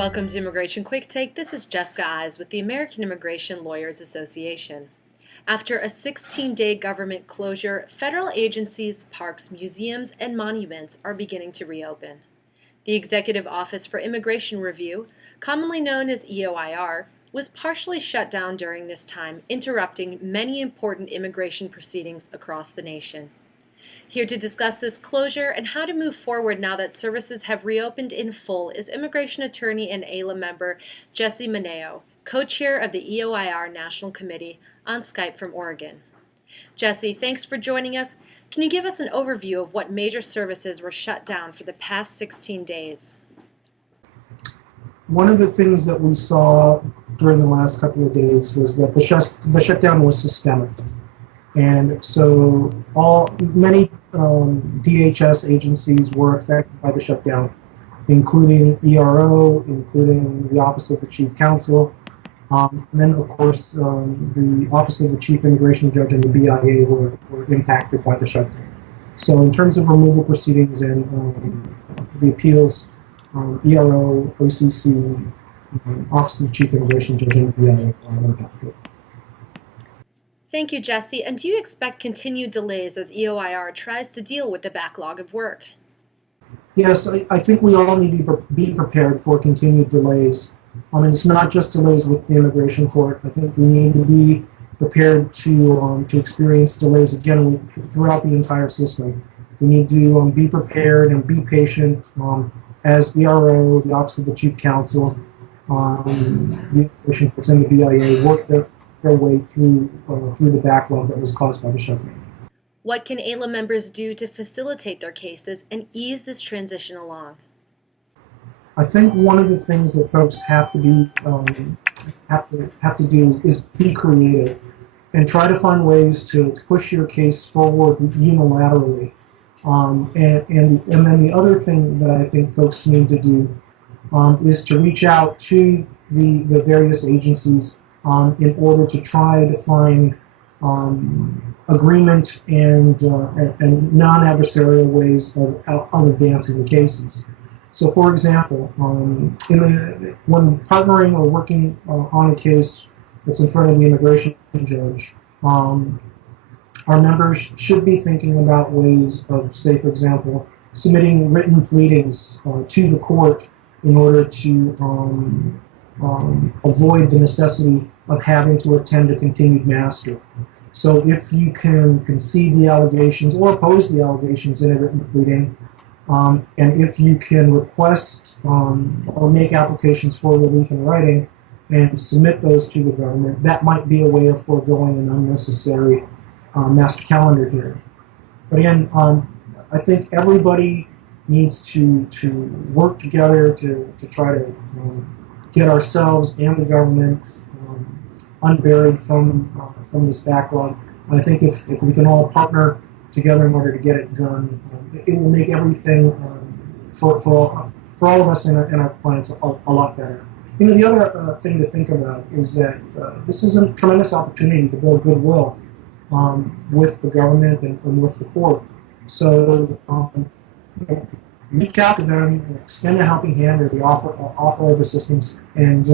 Welcome to Immigration Quicktake. This is Jessica Eyes with the American Immigration Lawyers Association. After a 16-day government closure, federal agencies, parks, museums, and monuments are beginning to reopen. The Executive Office for Immigration Review, commonly known as EOIR, was partially shut down during this time, interrupting many important immigration proceedings across the nation. Here to discuss this closure and how to move forward now that services have reopened in full is immigration attorney and AILA member Jessie Maanao, co-chair of the EOIR National Committee, on Skype from Oregon. Jessie, thanks for joining us. Can you give us an overview of what major services were shut down for the past 16 days? One of the things that we saw during the last couple of days was that the shutdown was systemic. And so many DHS agencies were affected by the shutdown, including ERO, including the Office of the Chief Counsel, and then of course the Office of the Chief Immigration Judge and the BIA were impacted by the shutdown. So in terms of removal proceedings and the appeals, ERO, OCC, Office of the Chief Immigration Judge and the BIA are impacted. Thank you, Jessie. And do you expect continued delays as EOIR tries to deal with the backlog of work? Yes, I think we all need to be prepared for continued delays. It's not just delays with the immigration court. I think we need to be prepared to experience delays again throughout the entire system. We need to be prepared and be patient as ERO, the Office of the Chief Counsel, the immigration courts and the BIA work their way through the backlog that was caused by the shutdown. What can AILA members do to facilitate their cases and ease this transition along? I think one of the things that folks have to do is be creative and try to find ways to push your case forward unilaterally. And then the other thing that I think folks need to do is to reach out to the various agencies in order to try to find agreement and non-adversarial ways of advancing the cases. So, for example, when partnering or working on a case that's in front of the immigration judge, our members should be thinking about ways of, say, for example, submitting written pleadings to the court in order to avoid the necessity of having to attend a continued master. So if you can concede the allegations or oppose the allegations in a written pleading, and if you can request or make applications for relief in writing and submit those to the government, that might be a way of foregoing an unnecessary master calendar hearing. But again, I think everybody needs to work together to try to get ourselves and the government unburied from this backlog. And I think if we can all partner together in order to get it done, it will make everything for all of us and our clients a lot better. The other thing to think about is that this is a tremendous opportunity to build goodwill with the government and with the court. So reach out to them, extend a helping hand or the offer of assistance, and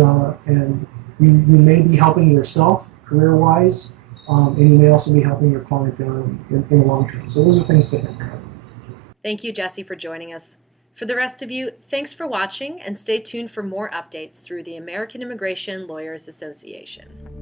you may be helping yourself career-wise, and you may also be helping your client in the long term. So those are things to think about. Thank you, Jessie, for joining us. For the rest of you, thanks for watching, and stay tuned for more updates through the American Immigration Lawyers Association.